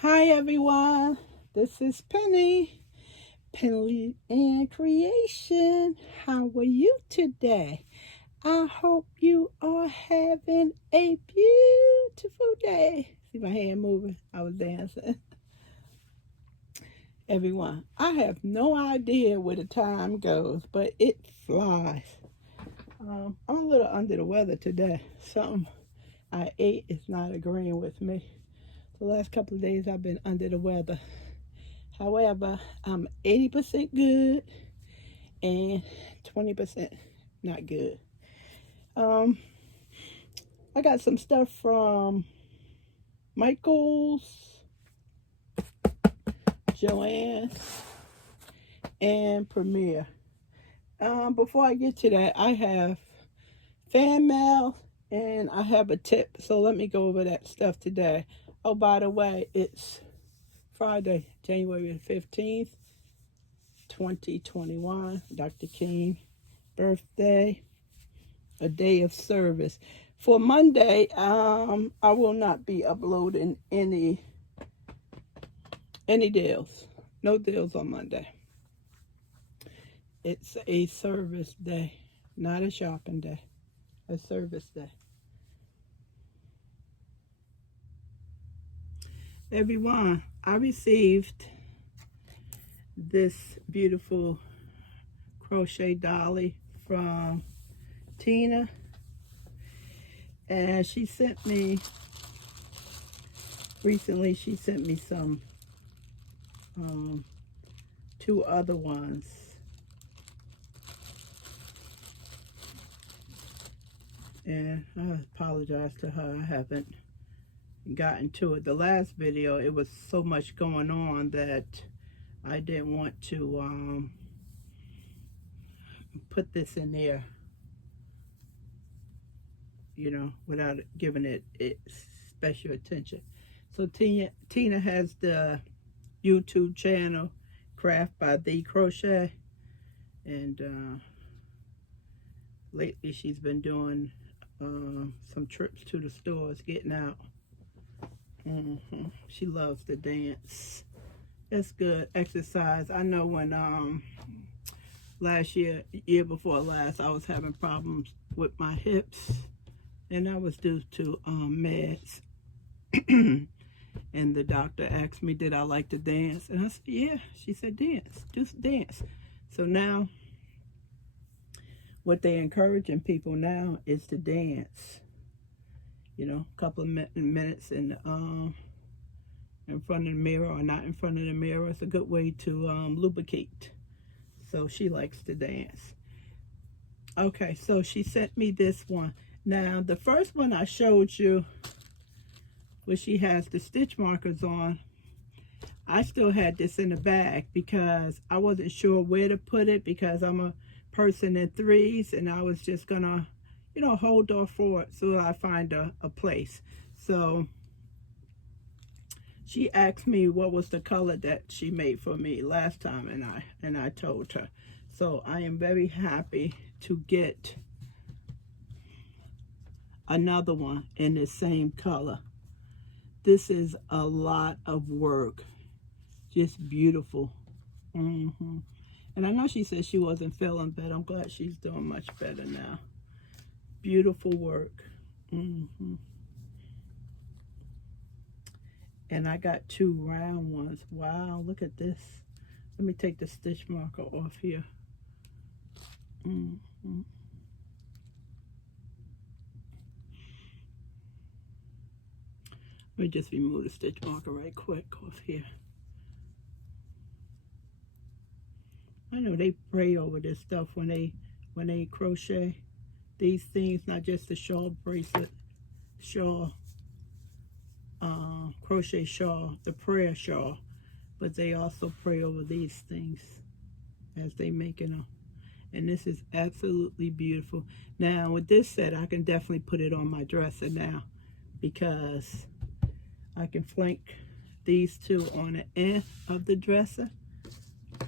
Hi everyone, this is Penley-Ann Creation. How are you today? I hope you are having a beautiful day. See my hand moving? I was dancing. Everyone, I have no idea where the time goes, but it flies. I'm a little under the weather today. Something I ate is not agreeing with me. The last couple of days I've been under the weather. However, I'm 80% good and 20% not good. I got some stuff from Michael's, JoAnn, and Premier. Before I get to that, I have fan mail and I have a tip. So let me go over that stuff today. Oh, by the way, it's Friday, January 15th, 2021. Dr. King birthday, a day of service. For Monday, I will not be uploading any deals. No deals on Monday. It's a service day, not a shopping day. A service day. Everyone, I received this beautiful crochet dolly from Tina, and she sent me recently. She sent me some two other ones. And I apologize to her. I haven't gotten to it. The last video, it was so much going on that I didn't want to put this in there, you know, without giving it special attention. So Tina has the YouTube channel, Craft by The Crochet, and lately she's been doing some trips to the stores, getting out. She loves to dance. That's good exercise. I know when last year before last, I was having problems with my hips, and that was due to meds. And the doctor asked me, did I like to dance? And I said, yeah. She said, dance, just dance. So now what they're encouraging people now is to dance, you know, a couple of minutes in front of the mirror or not in front of the mirror. It's a good way to lubricate. So she likes to dance. Okay, so she sent me this one. Now, the first one I showed you, where she has the stitch markers on, I still had this in the bag because I wasn't sure where to put it, because I'm a person in threes, and I was just gonna, you know, hold off for it so I find a place. So she asked me what was the color that she made for me last time, and I told her. So I am very happy to get another one in the same color. This is a lot of work, just beautiful. And I know she said she wasn't feeling better. I'm glad she's doing much better now. Beautiful work. And I got two round ones. Wow, look at this. Let me take the stitch marker off here. Let me just remove the stitch marker right quick off here. I know they pray over this stuff when they crochet these things, not just the shawl bracelet, shawl, crochet shawl, the prayer shawl, but they also pray over these things as they making them. And this is absolutely beautiful. Now with this set, I can definitely put it on my dresser now, because I can flank these two on the end of the dresser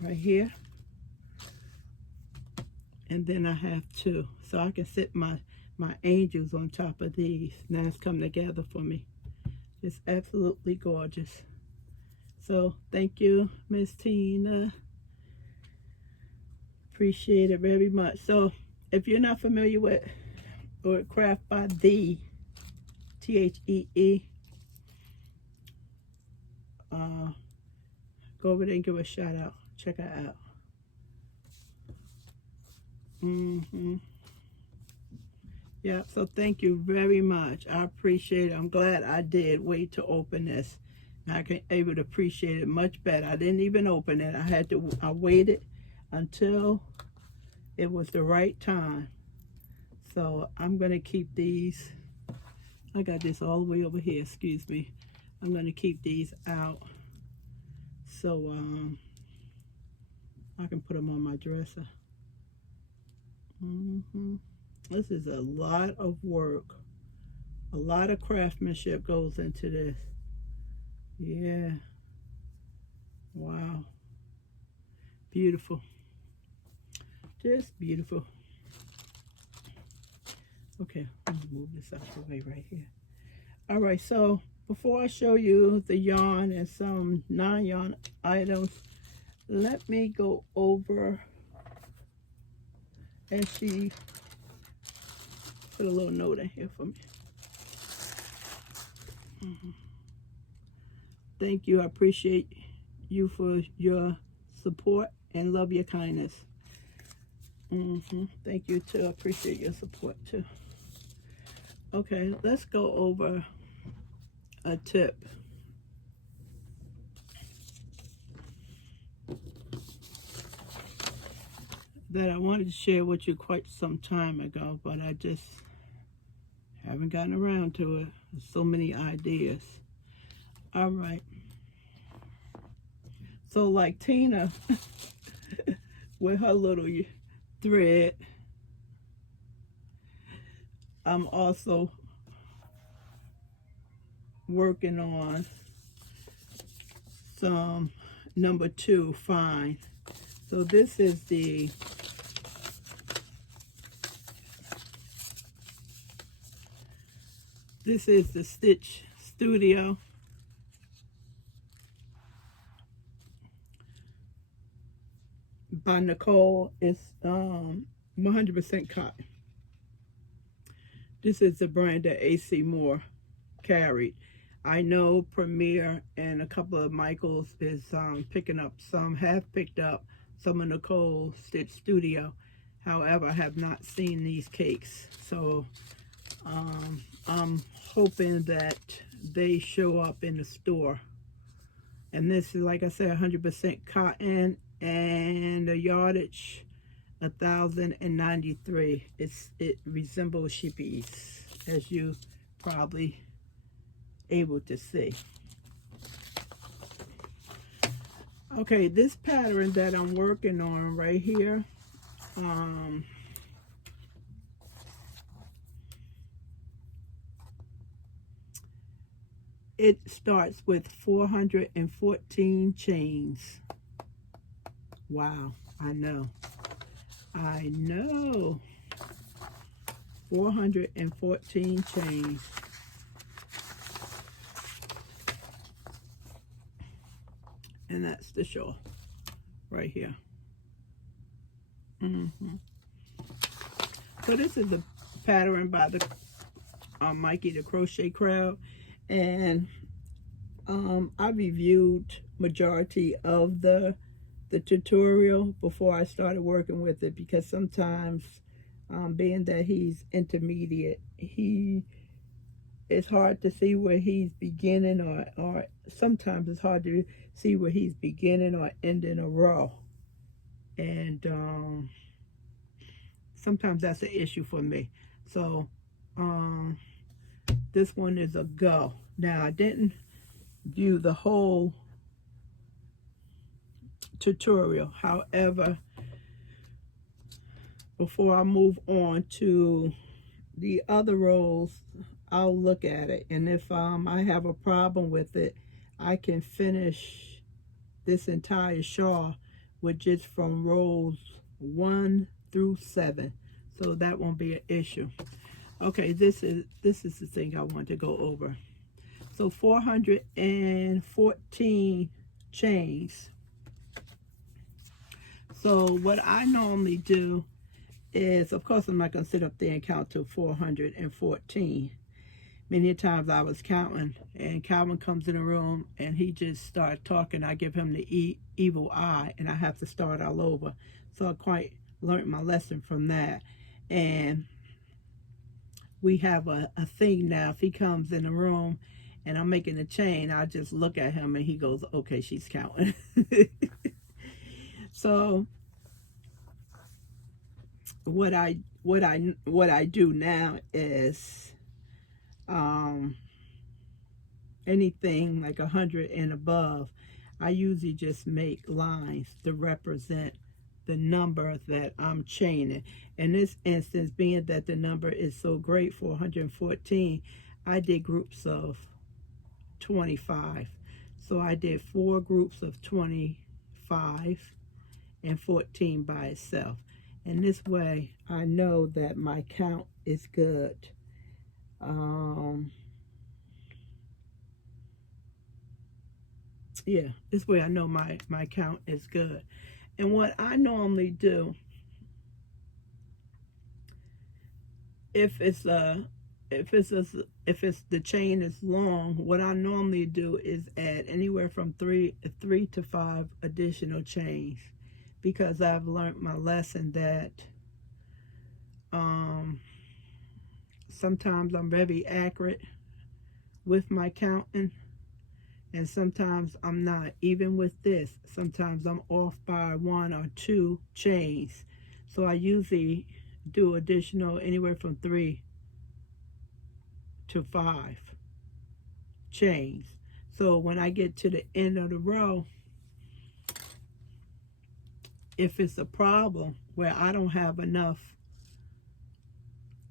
right here, and then I have two, so I can sit my angels on top of these. Now it's come together for me. It's absolutely gorgeous. So thank you, Miss Tina. Appreciate it very much. So if you're not familiar with or Craft by the THEE, go over there and give her a shout out. Check her out. Yeah, so thank you very much. I appreciate it. I'm glad I did wait to open this. I can able to appreciate it much better. I didn't even open it. I waited until it was the right time. So I'm gonna keep these. I got this all the way over here, excuse me. I'm gonna keep these out so I can put them on my dresser. This is a lot of work. A lot of craftsmanship goes into this. Yeah. Wow. Beautiful. Just beautiful. Okay, I'm gonna move this out of the way right here. All right, so before I show you the yarn and some non-yarn items, let me go over, and she put a little note in here for me. Thank you. I appreciate you for your support and love your kindness. Thank you too. I appreciate your support too. Okay, let's go over a tip. That I wanted to share with you quite some time ago, but I just haven't gotten around to it. There's so many ideas. All right. So like Tina with her little thread, I'm also working on some number 2 fine. So this is the Stitch Studio. By Nicole. It's 100% cotton. This is the brand that AC Moore carried. I know Premier and a couple of Michaels is picking up some, have picked up some of Nicole's Stitch Studio. However, I have not seen these cakes. So I'm hoping that they show up in the store. And this is, like I said, 100% cotton, and the yardage 1,093. It resembles sheepies, as you probably able to see. Okay, this pattern that I'm working on right here, it starts with 414 chains. Wow, I know. 414 chains. And that's the shawl right here. So this is the pattern by the Mikey the Crochet Crowd, and I reviewed majority of the tutorial before I started working with it, because sometimes being that he's intermediate, it's hard to see where he's beginning, or sometimes it's hard to see where he's beginning or ending a row, and sometimes that's an issue for me. So this one is a go. Now, I didn't view the whole tutorial. However, before I move on to the other rows, I'll look at it, and if I have a problem with it, I can finish this entire shawl with just from rows 1 through 7, so that won't be an issue. Okay, this is the thing I want to go over. So 414 chains. So what I normally do is, of course, I'm not going to sit up there and count to 414. Many times I was counting, and Calvin comes in the room, and he just starts talking. I give him the evil eye, and I have to start all over. So I quite learned my lesson from that. And we have a thing now. If he comes in the room, and I'm making a chain, I just look at him, and he goes, "Okay, she's counting." So what I do now is anything like 100 and above, I usually just make lines to represent the number that I'm chaining. In this instance, being that the number is so great for 114, I did groups of 25. So I did 4 groups of 25 and 14 by itself. And this way I know that my count is good. Yeah, this way I know my count is good. And what I normally do, if the chain is long, what I normally do is add anywhere from 3 to 5 additional chains, because I've learned my lesson that sometimes I'm very accurate with my counting, and sometimes I'm not. Even with this, sometimes I'm off by 1 or 2 chains. So I usually do additional anywhere from 3 to 5 chains. So when I get to the end of the row, if it's a problem where I don't have enough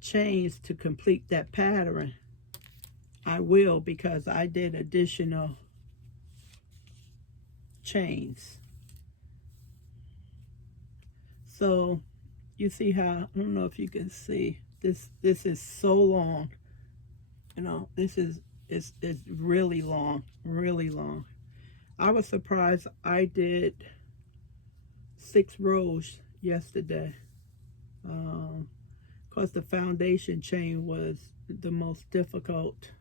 chains to complete that pattern, I will, because I did additional chains. So you see how, I don't know if you can see, this is so long. You know, this is really long, really long. I was surprised I did 6 rows yesterday. Because the foundation chain was the most difficult.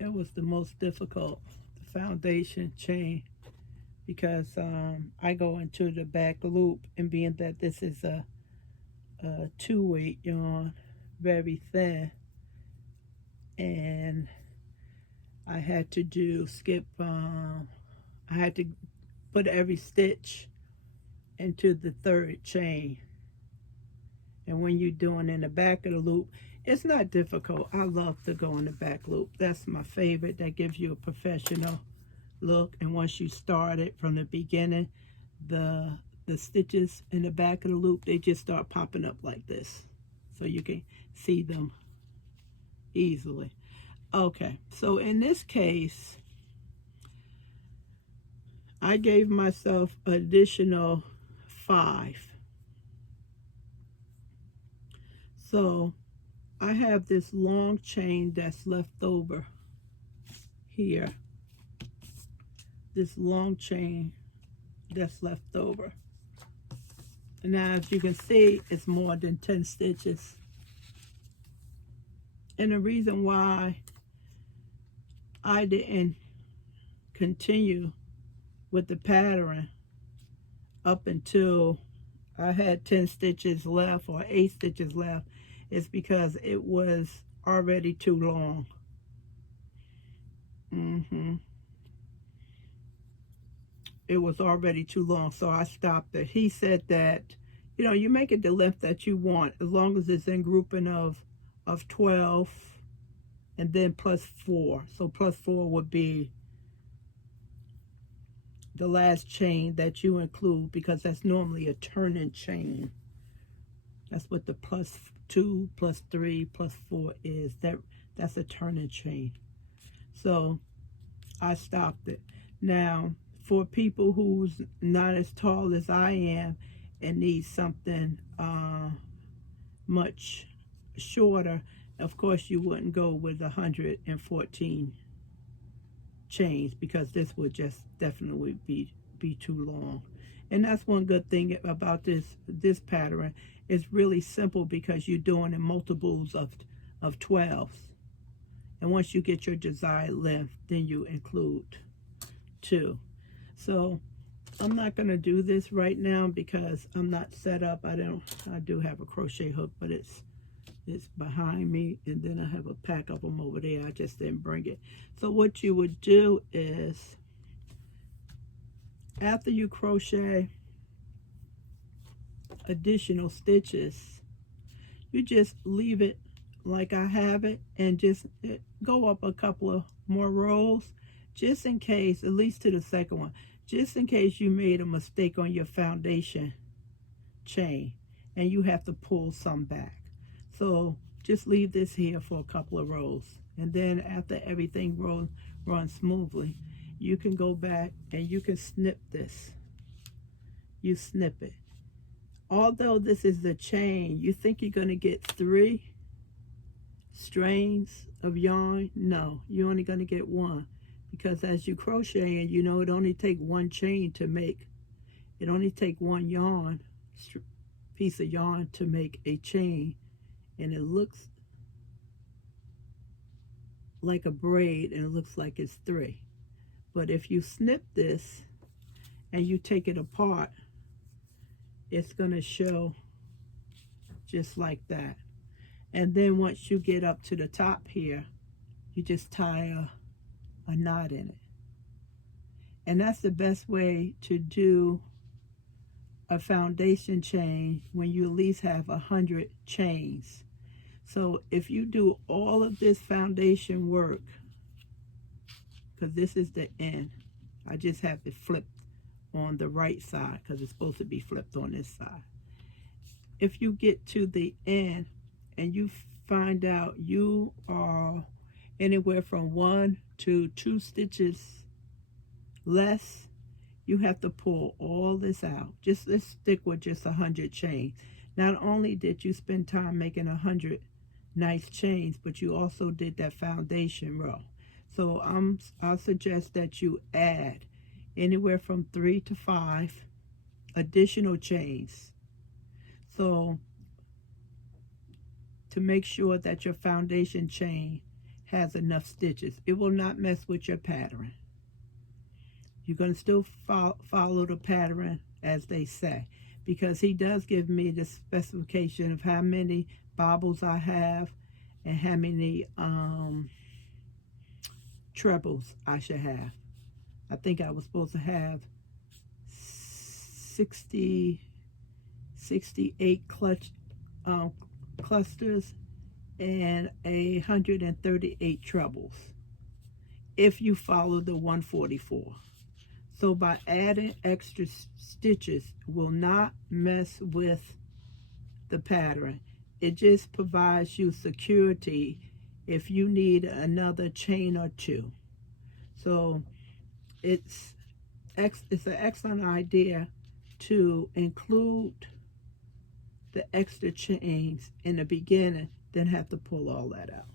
It was the most difficult, the foundation chain, because I go into the back loop, and being that this is a 2-weight yarn, very thin, and I had to I had to put every stitch into the 3rd chain. And when you're doing in the back of the loop, it's not difficult. I love to go in the back loop. That's my favorite. That gives you a professional look. And once you start it from the beginning, the stitches in the back of the loop, they just start popping up like this, so you can see them easily. Okay, so in this case, I gave myself additional 5. So I have this long chain that's left over here. This long chain that's left over. And now, as you can see, it's more than 10 stitches. And the reason why I didn't continue with the pattern up until I had 10 stitches left or 8 stitches left is because it was already too long. It was already too long, so I stopped it. He said that, you know, you make it the length that you want, as long as it's in grouping of 12 and then plus 4. So plus 4 would be the last chain that you include, because that's normally a turning chain. That's what the plus 2, plus 3, plus 4 is. That's a turning chain. So I stopped it. Now, for people who's not as tall as I am and need something much shorter, Of course, you wouldn't go with 114 chains because this would just definitely be too long. And that's one good thing about this pattern. It's really simple because you're doing in multiples of 12s. And once you get your desired length, then you include 2. So I'm not going to do this right now because I'm not set up. I do have a crochet hook, but it's behind me, and then I have a pack of them over there. I just didn't bring it. So what you would do is, after you crochet additional stitches, you just leave it like I have it and just go up a couple of more rows just in case, at least to the second one, just in case you made a mistake on your foundation chain and you have to pull some back. So just leave this here for a couple of rows, and then after everything runs smoothly, you can go back and you can snip this. You snip it. Although this is the chain, you think you're going to get 3 strands of yarn? No, you're only going to get 1, because as you crochet, and you know, it only takes 1 chain to make, it only takes 1 yarn, piece of yarn to make a chain, and it looks like a braid and it looks like it's 3. But if you snip this and you take it apart, it's going to show just like that. And then once you get up to the top here, you just tie a knot in it. And that's the best way to do a foundation chain when you at least have 100 chains. So if you do all of this foundation work, because this is the end, I just have it flipped on the right side because it's supposed to be flipped on this side. If you get to the end and you find out you are anywhere from 1 to 2 stitches less, you have to pull all this out. Let's stick with just 100 chains. Not only did you spend time making 100 nice chains, but you also did that foundation row. So I'll suggest that you add anywhere from 3 to 5 additional chains. So to make sure that your foundation chain has enough stitches, it will not mess with your pattern. You're going to still follow the pattern as they say, because he does give me the specification of how many bobbles I have and how many trebles I should have. I think I was supposed to have 68 clusters and 138 trebles if you follow the 144. So by adding extra stitches will not mess with the pattern. It just provides you security if you need another chain or 2. So it's an excellent idea to include the extra chains in the beginning, then have to pull all that out.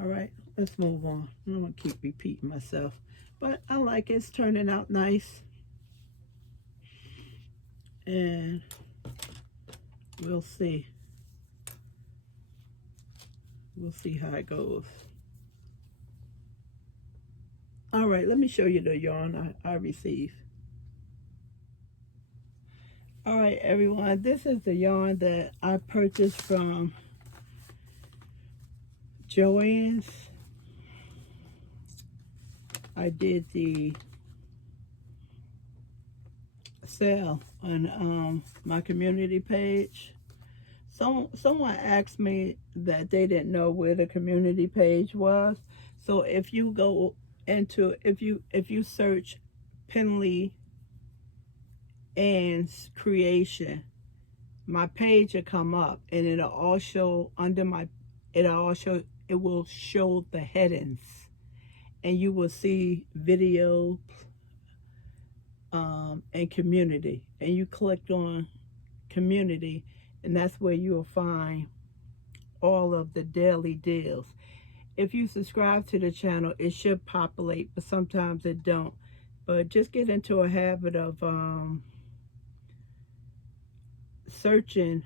All right, let's move on. I don't want to keep repeating myself, but I like it. It's turning out nice, and we'll see. We'll see how it goes. All right, let me show you the yarn I received. All right, everyone, this is the yarn that I purchased from JoAnn's. I did the sale on my community page. Someone asked me that they didn't know where the community page was. So if you go into, if you search Penley-Ann's creation, my page will come up, and it'll also under my, it will show the headings, and you will see video and community, and you click on community, and that's where you'll find all of the daily deals. If you subscribe to the channel, it should populate, but sometimes it don't. But just get into a habit of searching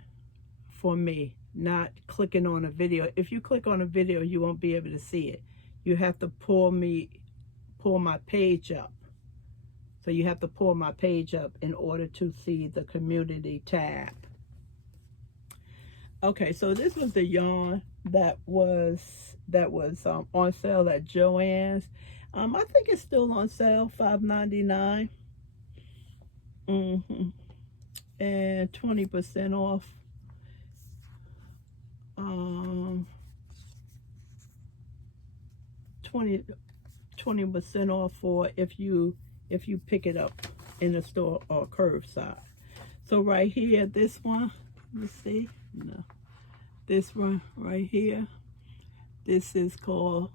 for me, not clicking on a video. If you click on a video, you won't be able to see it. You have to pull my page up. So you have to pull my page up in order to see the community tab. Okay, so this was the yarn that was on sale at JoAnn's. I think it's still on sale, $5.99. And 20% off. 20% off for if you pick it up in the store or curbside. So right here, this one, let's see, no, this one right here, this is called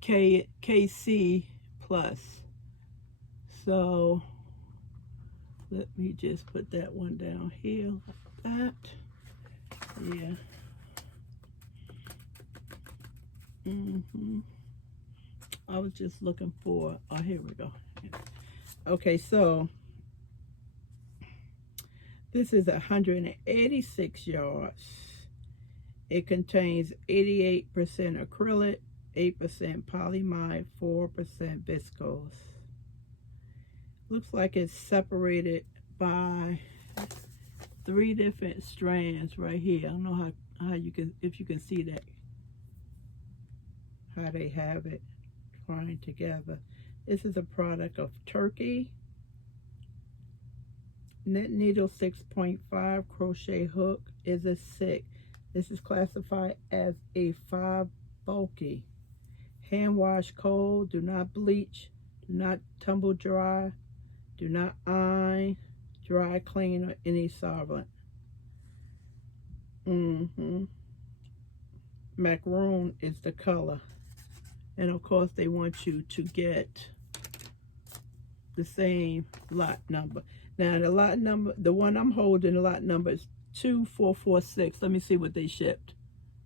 KC Plus. So let me just put that one down here like that. Yeah. I was just looking for, oh, here we go. Okay, so this is 186 yards. It contains 88% acrylic, 8% polyamide, 4% viscose. Looks like it's separated by 3 different strands right here. I don't know how you can, if you can see that, how they have it twined together. This is a product of Turkey. Knit needle 6.5, crochet hook is a 6. This is classified as a 5 bulky. Hand wash cold, do not bleach, do not tumble dry, do not iron, dry clean, or any solvent. Macaroon is the color. And of course they want you to get the same lot number. Now the lot number, the one I'm holding, the lot number is 2446. Let me see what they shipped.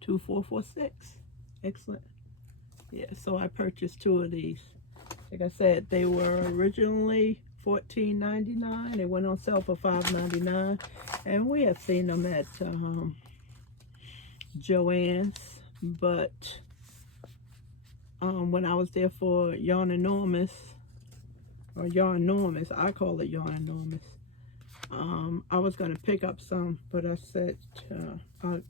2446. Excellent. Yeah, so I purchased 2 of these. Like I said, they were originally $14.99. They went on sale for $5.99. And we have seen them at JoAnn's. But when I was there for Yarn Enormous, or Yarn Enormous, I call it Yarn Enormous, I was going to pick up some, but I said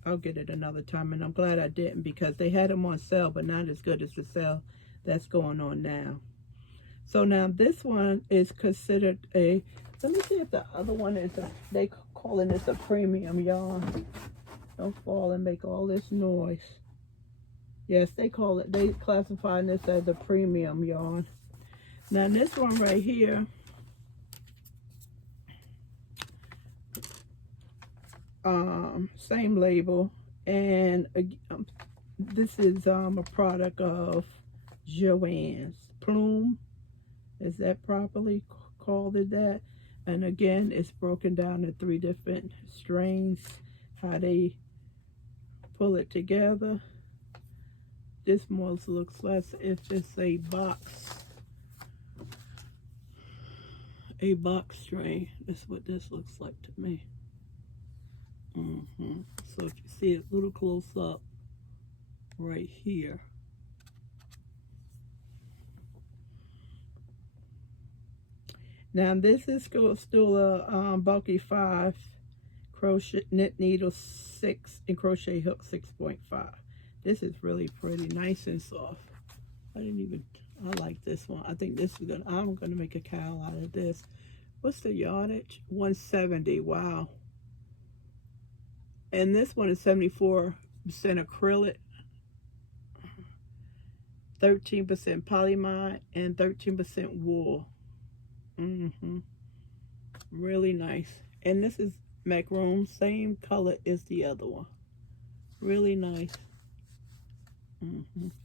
I'll get it another time, and I'm glad I didn't, because they had them on sale, but not as good as the sale that's going on now. So now this one is considered a, let me see if the other one is they calling this a premium yarn. Don't fall and make all this noise. Yes, they classify this as a premium yarn. Now this one right here, same label, and this is a product of JoAnn's. Plume, is that properly called it that? And again, it's broken down into 3 different strains, how they pull it together. This most looks like if it's a box strain. That's what this looks like to me. So if you see it a little close up right here. Now this is still a bulky 5, crochet knit needle 6, and crochet hook 6.5. This is really pretty, nice and soft. I like this one. I think this is I'm gonna make a cowl out of this. What's the yardage? 170. Wow. And this one is 74% acrylic, 13% polyamide, and 13% wool. Really nice. And this is macaroon, same color as the other one. Really nice.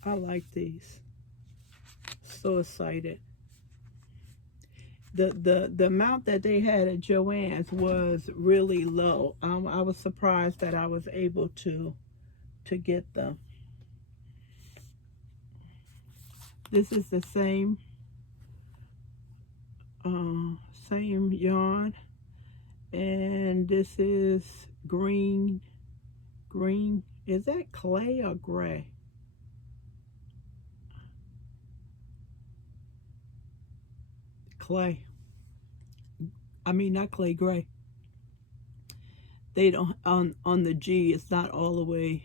I like these. So excited. the amount that they had at JoAnn's was really low. I was surprised that I was able to get them. This is the same same yarn, and this is green. Is that clay or gray? Clay. I mean, not clay, gray. They don't, on the G, it's not all the way,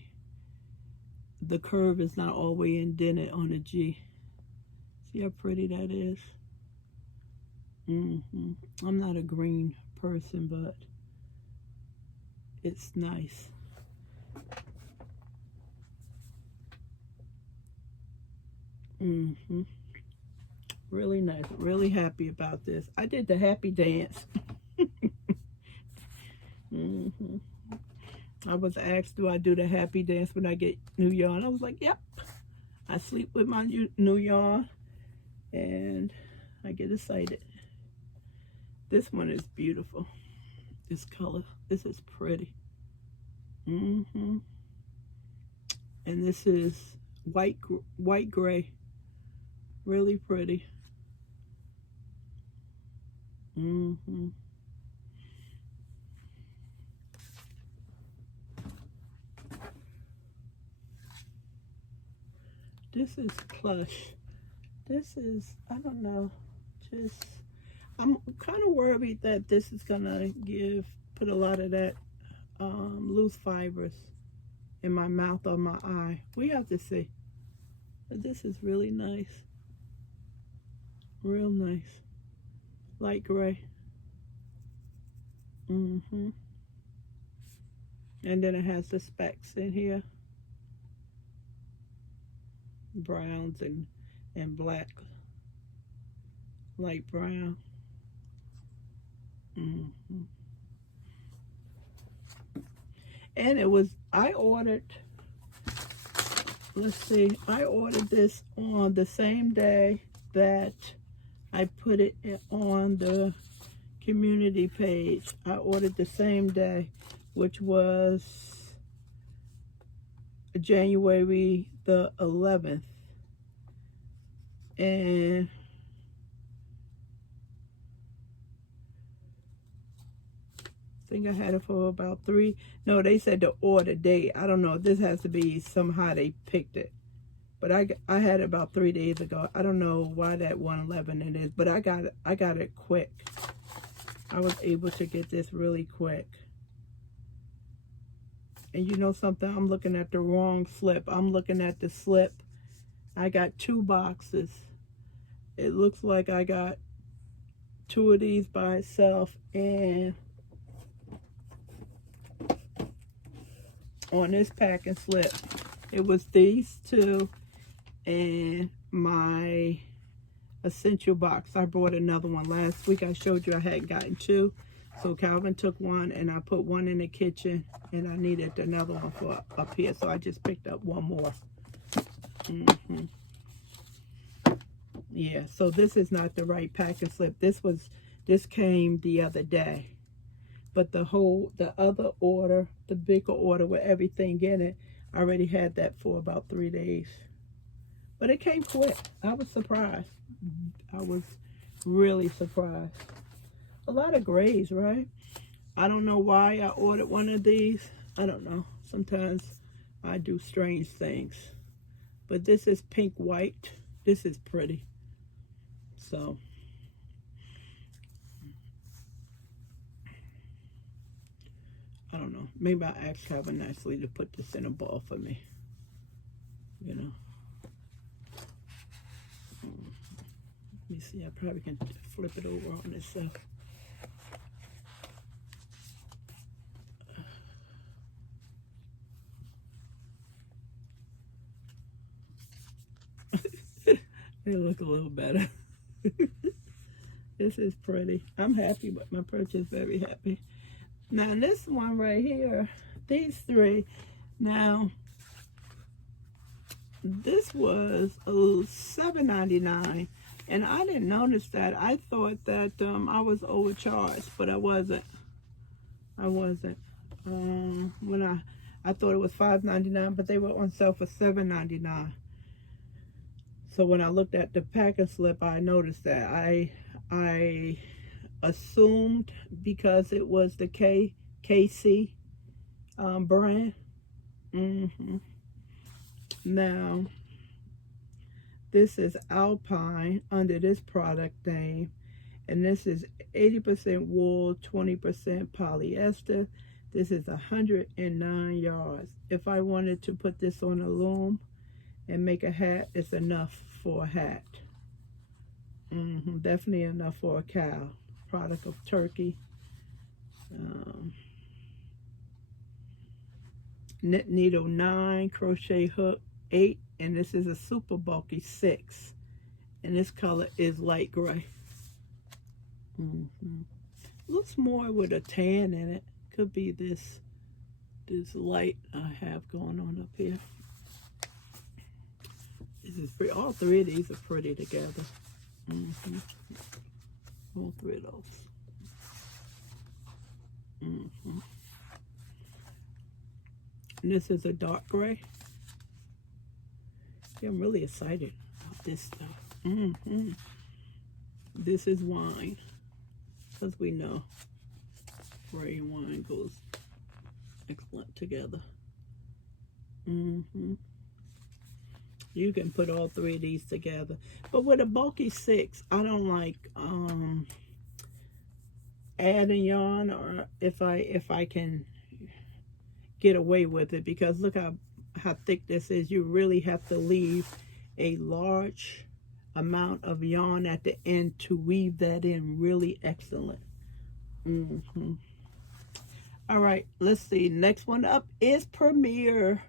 the curve is not all the way indented on the G. See how pretty that is? I'm not a green person, but it's nice. Really nice. Really happy about this. I did the happy dance. I was asked, do I do the happy dance when I get new yarn? I was like, yep. I sleep with my new yarn, and I get excited. This one is beautiful. This color. This is pretty. And this is white gray. Really pretty. This is plush. This is, I don't know, just, I'm kind of worried that this is gonna put a lot of that loose fibers in my mouth or my eye. We have to see. But this is really nice. Real nice. Light gray. And then it has the specks in here. Browns and black. Light brown. And it was, I ordered, let's see, I ordered this on the same day that I put it on the community page. I ordered the same day, which was January the 11th. And I think I had it for about 3. No, they said the order date. I don't know. This has to be somehow they picked it. But I had it about 3 days ago. I don't know why that 111 it is, but I got it quick. I was able to get this really quick. And you know something? I'm looking at the wrong slip. I'm looking at the slip. I got 2 boxes. It looks like I got 2 of these by itself, and on this packing slip, it was these 2 and my essential box. I brought another one last week. I showed you I had gotten 2. So Calvin took 1 and I put 1 in the kitchen, and I needed another one for up here. So I just picked up 1 more. Yeah, so this is not the right packing slip. This came the other day. But the other order, the bigger order with everything in it, I already had that for about 3 days. But it came quick. I was surprised. I was really surprised. A lot of grays, right? I don't know why I ordered one of these. I don't know. Sometimes I do strange things. But this is pink white. This is pretty. So I don't know. Maybe I'll ask Calvin nicely to put this in a ball for me. You know. Let me see. I probably can flip it over on this side. They look a little better. This is pretty. I'm happy with my purchase. Very happy. Now this one right here, these 3. Now this was $7.99, And I didn't notice that. I thought that I was overcharged, but I wasn't. I wasn't. When I thought it was $5.99, but they were on sale for $7.99. So when I looked at the package slip, I noticed that. I assumed because it was the KC brand. Now, this is Alpine under this product name, and this is 80% wool, 20% polyester. This is 109 yards. If I wanted to put this on a loom and make a hat, it's enough for a hat. Definitely enough for a cow. Product of Turkey. Knit needle 9, crochet hook 8, and this is a super bulky 6. And this color is light gray. Looks more with a tan in it. Could be this light I have going on up here. This is pretty. All three of these are pretty together. All three of those. And this is a dark gray. Yeah, I'm really excited about this stuff. This is wine, because we know gray and wine goes excellent together. You can put all three of these together, but with a bulky 6, I don't like adding yarn, or if I can get away with it, because look how thick this is. You really have to leave a large amount of yarn at the end to weave that in really excellent. All right, let's see. Next one up is Premier.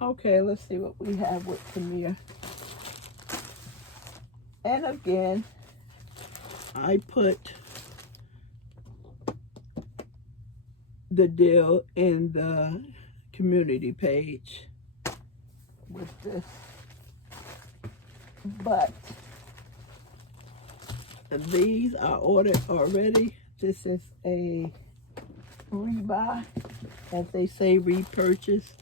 Okay, let's see what we have with Premier. And again, I put the deal in the community page with this, but these are ordered already. This is a rebuy, as they say, repurchase.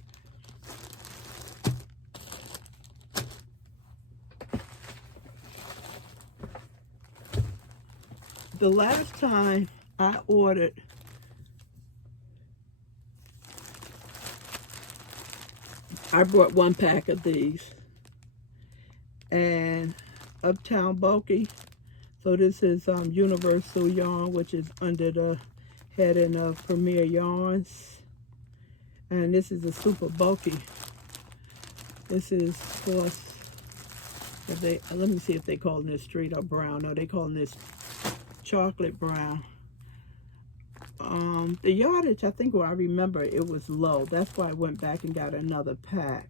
The last time I ordered, I brought 1 pack of these, and Uptown Bulky. So this is Universal Yarn, which is under the heading of Premier Yarns, and this is a super bulky. This is, of course, let me see if they call this straight or brown. No, they call this chocolate brown. The yardage, I think, where I remember, it was low. That's why I went back and got another pack.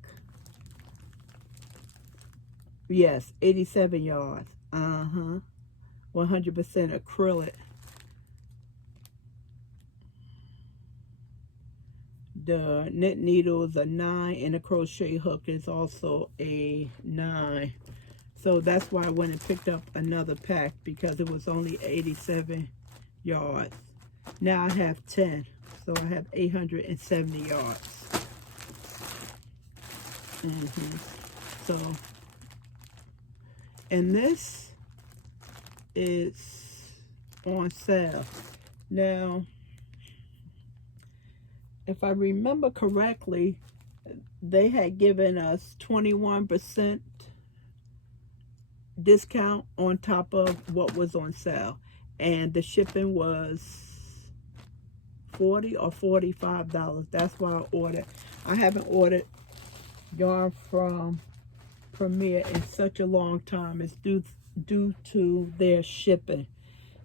Yes, 87 yards. 100% acrylic. The knit needle is a 9, and the crochet hook is also a 9. So that's why I went and picked up another pack, because it was only 87 yards. Now I have 10, so I have 870 yards. So, and this is on sale. Now, if I remember correctly, they had given us 21% discount on top of what was on sale, and the shipping was $40 or $45. That's why I ordered. I haven't ordered yarn from Premier in such a long time. It's due to their shipping.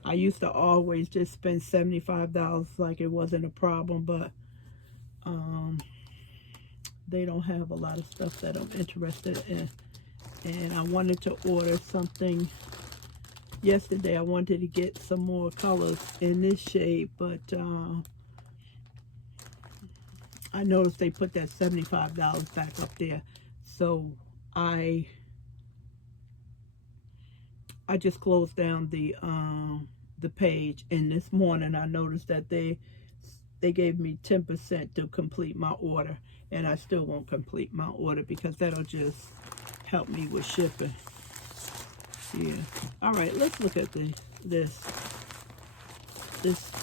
I used to always just spend $75 like it wasn't a problem, but they don't have a lot of stuff that I'm interested in. And I wanted to order something yesterday. I wanted to get some more colors in this shade, but I noticed they put that $75 back up there. So I I just closed down the page, and this morning I noticed that they gave me 10% to complete my order, and I still won't complete my order because that'll just help me with shipping. Yeah. All right, let's look at this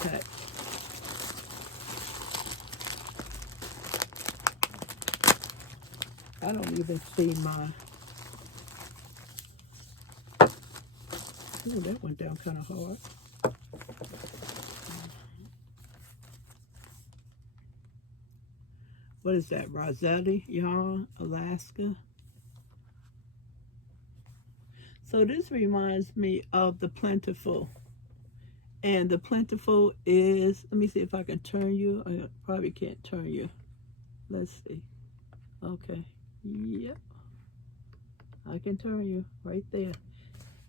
pack. I don't even see my. Oh, that went down kind of hard. What is that? Rossetti yarn, Alaska. So this reminds me of the Plentiful. And the Plentiful is, let me see if I can turn you. I probably can't turn you. Let's see. Okay. Yep. I can turn you right there.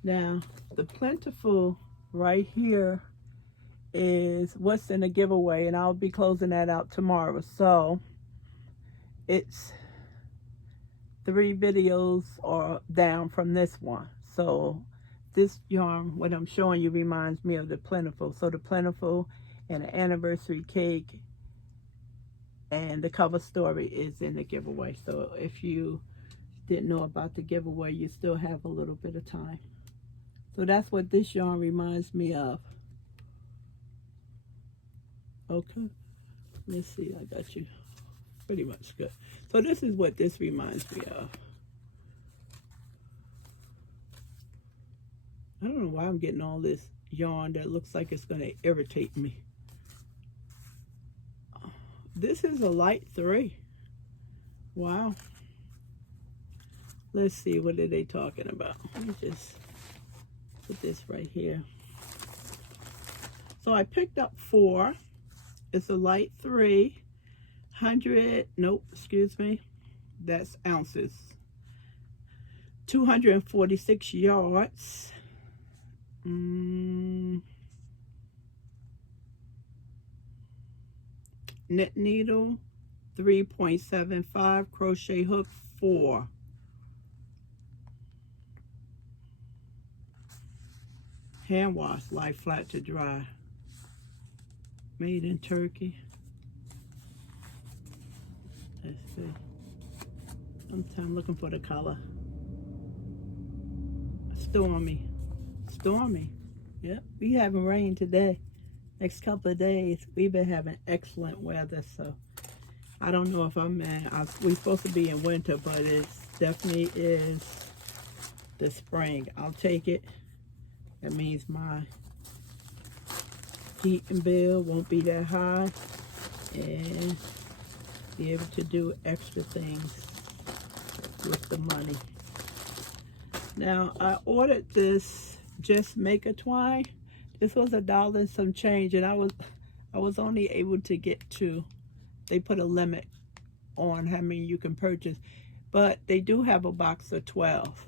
Now, the Plentiful right here is what's in the giveaway, and I'll be closing that out tomorrow. So it's 3 videos are down from this one. So this yarn, what I'm showing you, reminds me of the Plentiful. So the Plentiful and the anniversary cake and the cover story is in the giveaway. So if you didn't know about the giveaway, you still have a little bit of time. So that's what this yarn reminds me of. Okay, let's see, I got you pretty much good. So this is what this reminds me of. I don't know why I'm getting all this yarn that looks like it's going to irritate me. This is a light 3. Wow. Let's see, what are they talking about? Let me just put this right here. So I picked up 4. It's a light 300, nope, excuse me. That's ounces. 246 yards. Knit needle 3.75, crochet hook 4. Hand wash, lie flat to dry. Made in Turkey. Let's see. I'm looking for the color. Stormy. Stormy. Yep, we having rain today. Next couple of days, we've been having excellent weather, so I don't know if we're supposed to be in winter, but it definitely is the spring. I'll take it. That means my heating bill won't be that high, and be able to do extra things with the money. Now, I ordered this Just Make a Twine. This was $1 and some change, and I was only able to get 2. They put a limit on how many you can purchase, but they do have a box of 12.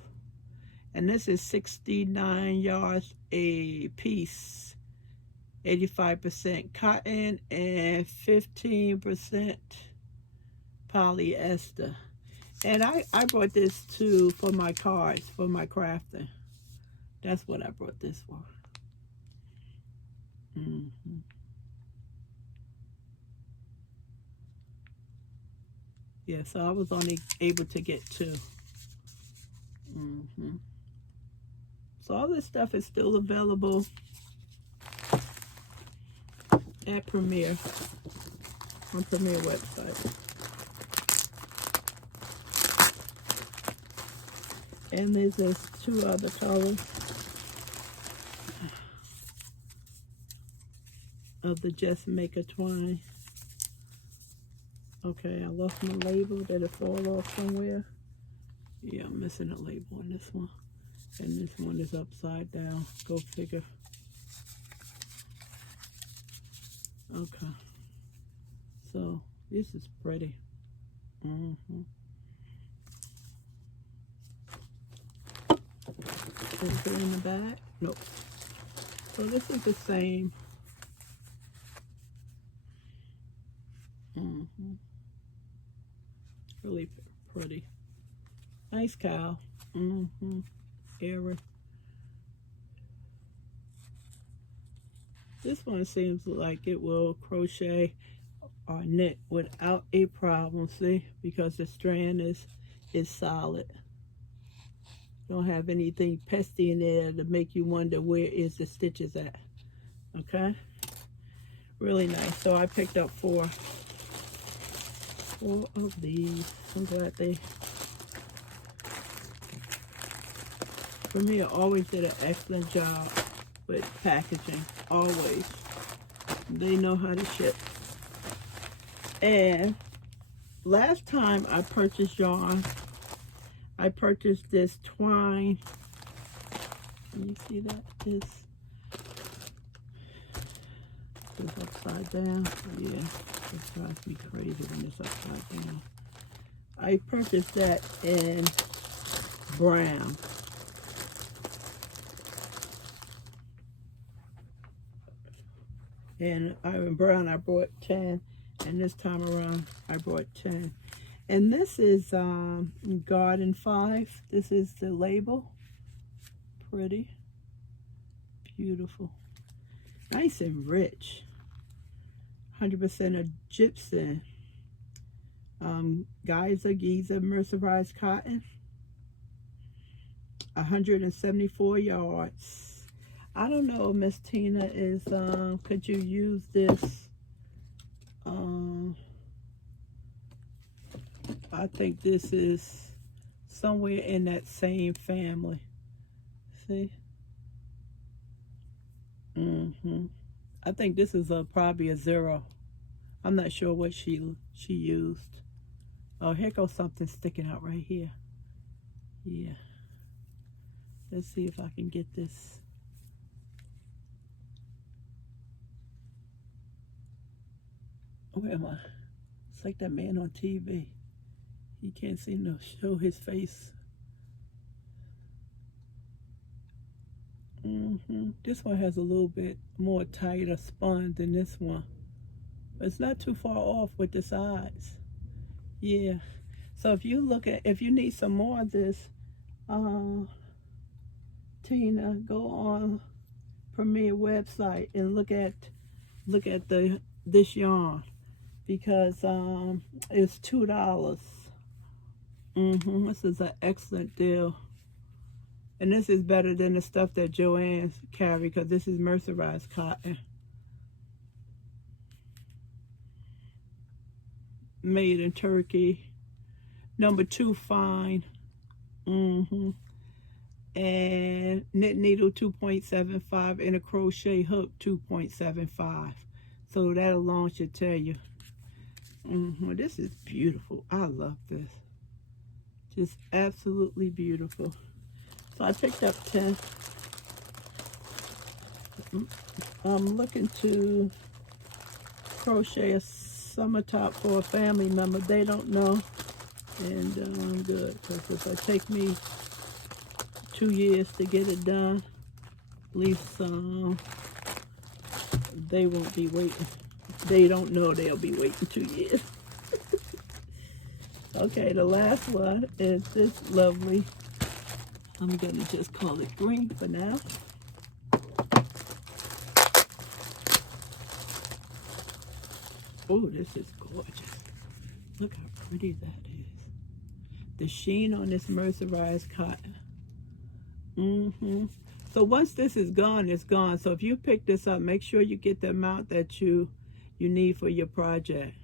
And this is 69 yards a piece, 85% cotton and 15% polyester. And I brought this for my cards, for my crafting. That's what I brought this for. Yeah, so I was only able to get 2. So all this stuff is still available at Premier, on Premier website. And there's this 2 other colors of the Just Make a Twine. Okay, I lost my label. Did it fall off somewhere? Yeah, I'm missing a label on this one. And this one is upside down. Go figure. Okay. So, this is pretty. Is it in the back? Nope. So this is the same. Really pretty. Nice cow. Airy. This one seems like it will crochet or knit without a problem, see, because the strand is solid. Don't have anything pesty in there to make you wonder where is the stitches at. Okay, really nice. So I picked up four of these. I'm glad they, for me, I always did an excellent job with packaging, always. They know how to ship. And last time I purchased yarn, I purchased this twine. Can you see that? This is upside down. Yeah, it drives me crazy when it's upside down. I purchased that in brown. And in brown I bought 10, and this time around I bought 10. And this is Garden 5. This is the label. Pretty. Beautiful. Nice and rich. 100% Egyptian. Giza mercerized cotton. 174 yards. I don't know, Miss Tina, is could you use this? I think this is somewhere in that same family. See? I think this is probably a 0. I'm not sure what she used. Oh, here goes something sticking out right here. Yeah. Let's see if I can get this. Where am I? It's like that man on TV. He can't seem to show his face. This one has a little bit more tighter spun than this one. But it's not too far off with the sides. Yeah. So if you look at, if you need some more of this, Tina, go on Premier website and look at this yarn, because it's $2. This is an excellent deal, and this is better than the stuff that JoAnn carry, because this is mercerized cotton, made in Turkey, number 2 fine. And knit needle 2.75 and a crochet hook 2.75. So that alone should tell you. This is beautiful. I love this. Just absolutely beautiful. So I picked up 10. I'm looking to crochet a summer top for a family member. They don't know, and I'm good, because if it take me 2 years to get it done, at least they won't be waiting. They don't know they'll be waiting 2 years. Okay, the last one is this lovely, I'm gonna just call it green for now. Oh, this is gorgeous. Look how pretty that is. The sheen on this mercerized cotton. So once this is gone, it's gone. So if you pick this up, make sure you get the amount that you need for your project.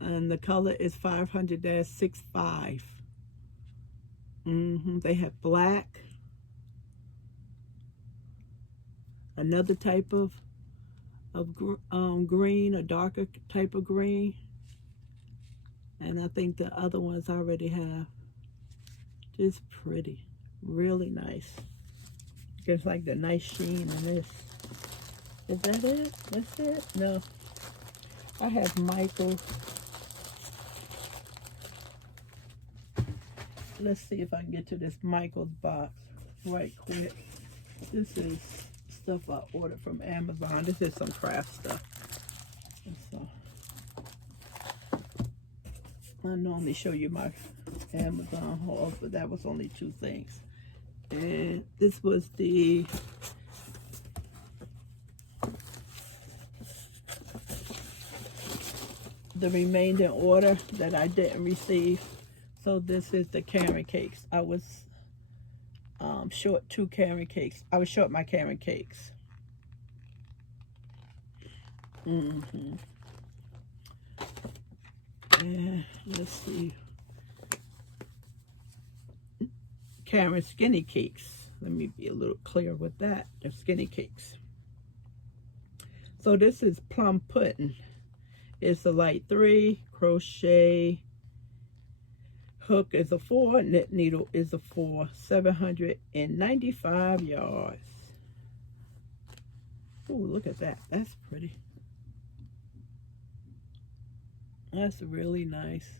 And the color is 500-65. They have black, another type of green, a darker type of green, and I think the other ones I already have. Just pretty, really nice. Just like the nice sheen in this. Is that it? That's it? No. I have Michael. Let's see if I can get to this Michael's box right quick. This is stuff I ordered from Amazon. This is some craft stuff. So I normally show you my Amazon haul, but that was only 2 things. And this was the the remaining order that I didn't receive. So this is the carrot cakes. I was short 2 carrot cakes. I was short my carrot cakes. And let's see. Carrot skinny cakes. Let me be a little clear with that. They're skinny cakes. So this is plum pudding. It's a light 3, crochet hook is a 4, knit needle is a 4, 795 yards. Oh, look at that. That's pretty. That's really nice.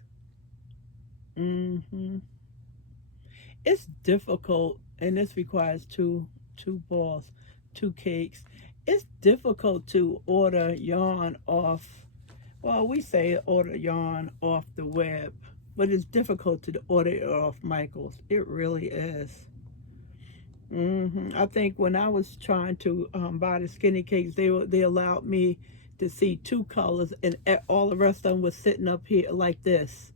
It's difficult, and this requires two balls, 2 cakes. It's difficult to order yarn off. Well, we say order yarn off the web, but it's difficult to order it off Michaels. It really is. I think when I was trying to buy the skinny cakes, they allowed me to see 2 colors, and all the rest of them was sitting up here like this.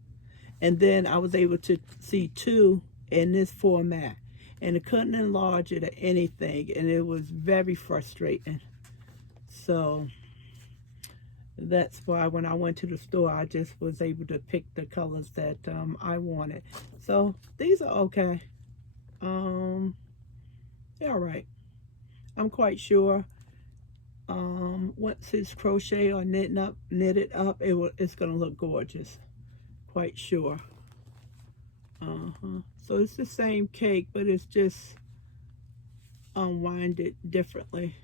And then I was able to see 2 in this format, and it couldn't enlarge it or anything, and it was very frustrating. So that's why when I went to the store, I just was able to pick the colors that I wanted. So these are okay. They're all right. I'm quite sure once it's crochet or knitted up, it's gonna look gorgeous. Quite sure. So it's the same cake, but it's just unwinded differently.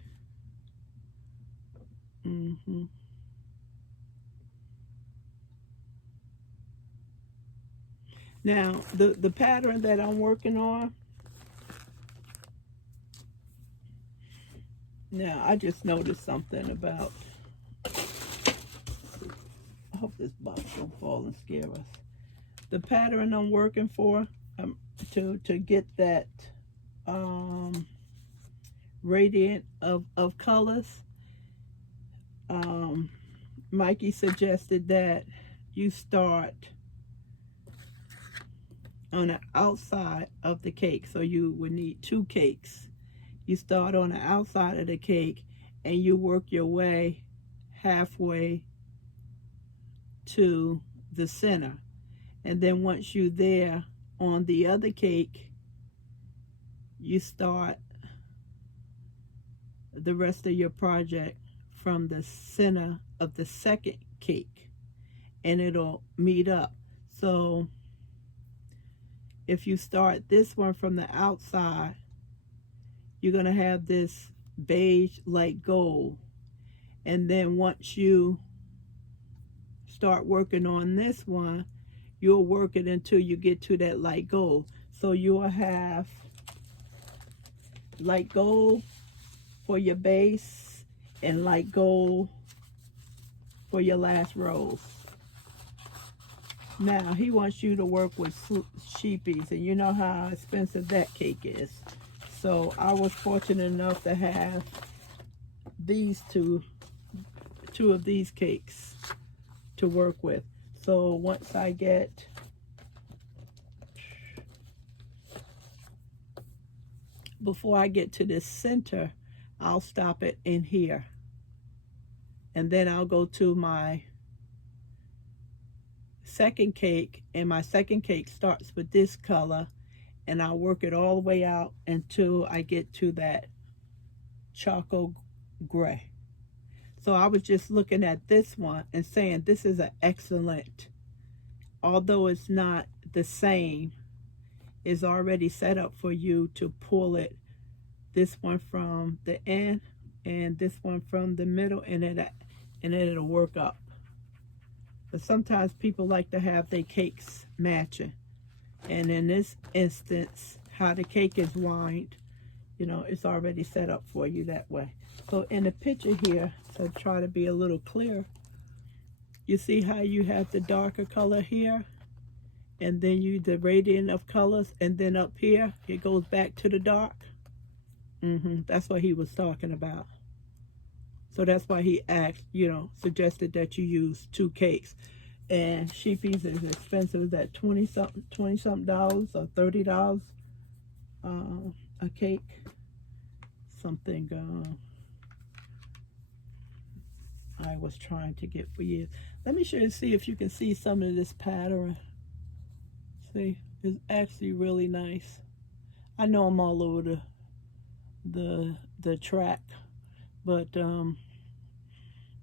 Now the pattern that I'm working on. Now I just noticed something about. I hope this box don't fall and scare us. The pattern I'm working for, to get that radiant of colors. Mikey suggested that you start on the outside of the cake, so you would need 2 cakes. You start on the outside of the cake and you work your way halfway to the center, and then once you're there on the other cake, you start the rest of your project from the center of the second cake, and it'll meet up. So if you start this one from the outside, you're going to have this beige light gold, and then once you start working on this one, you'll work it until you get to that light gold. So you'll have light gold for your base and light gold for your last rows. Now he wants you to work with sheepies, and you know how expensive that cake is. So I was fortunate enough to have these two of these cakes to work with. So once I get before I get to this center, I'll stop it in here, and then I'll go to my second cake, and my second cake starts with this color, and I'll work it all the way out until I get to that charcoal gray. So I was just looking at this one and saying this is an excellent, although it's not the same, is already set up for you to pull it, this one from the end and this one from the middle, and it'll work up. But sometimes people like to have their cakes matching, and in this instance, how the cake is lined, you know, it's already set up for you that way. So in the picture here, to try to be a little clear, you see how you have the darker color here, and then the gradient of colors, and then up here it goes back to the dark. That's what he was talking about. So that's why he asked, you know, suggested that you use 2 cakes. And sheepies is expensive. Is that 20 something dollars or $30 a cake? Something I was trying to get for years. Let me see if you can see some of this pattern. See, it's actually really nice. I know I'm all over the track, but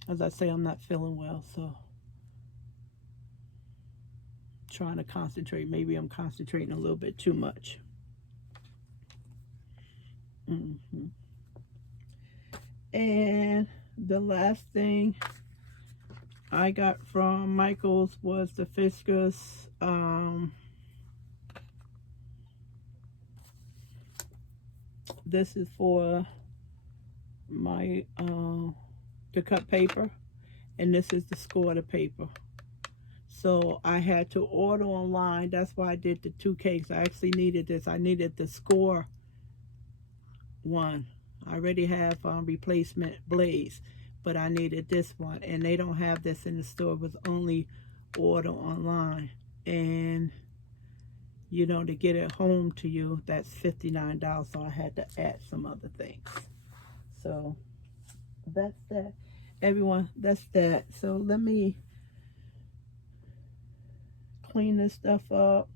as I say, I'm not feeling well, so trying to concentrate. Maybe I'm concentrating a little bit too much. And the last thing I got from Michael's was the Fiskus this is for my to cut paper, and this is the score the paper. So I had to order online. That's why I did the 2 cakes. I actually needed this. I needed the score one. I already have replacement blades, but I needed this one, and they don't have this in the store. It was only order online, and you know, to get it home to you, that's $59. So I had to add some other things. So that's that, everyone. That's that. So let me clean this stuff up.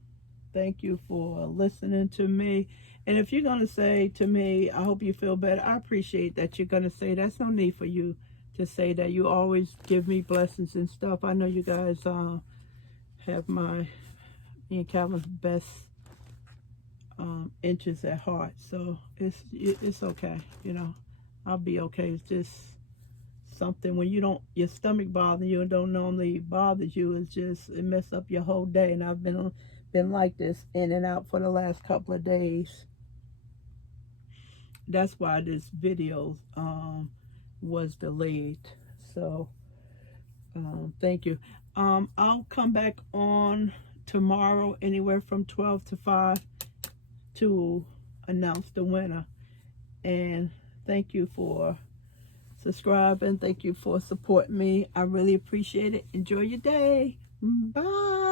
Thank you for listening to me. And if you're going to say to me, I hope you feel better, I appreciate that you're going to say. That's no need for you to say that. You always give me blessings and stuff. I know you guys have me and Calvin's best interests at heart. So it's okay. You know, I'll be okay. It's just something when you don't, your stomach bothers you and don't normally bother you. It's just, it messes up your whole day. And I've been like this in and out for the last couple of days. That's why this video was delayed. So thank you. I'll come back on tomorrow anywhere from 12 to 5 to announce the winner. And thank you for subscribing. Thank you for supporting me. I really appreciate it. Enjoy your day. Bye.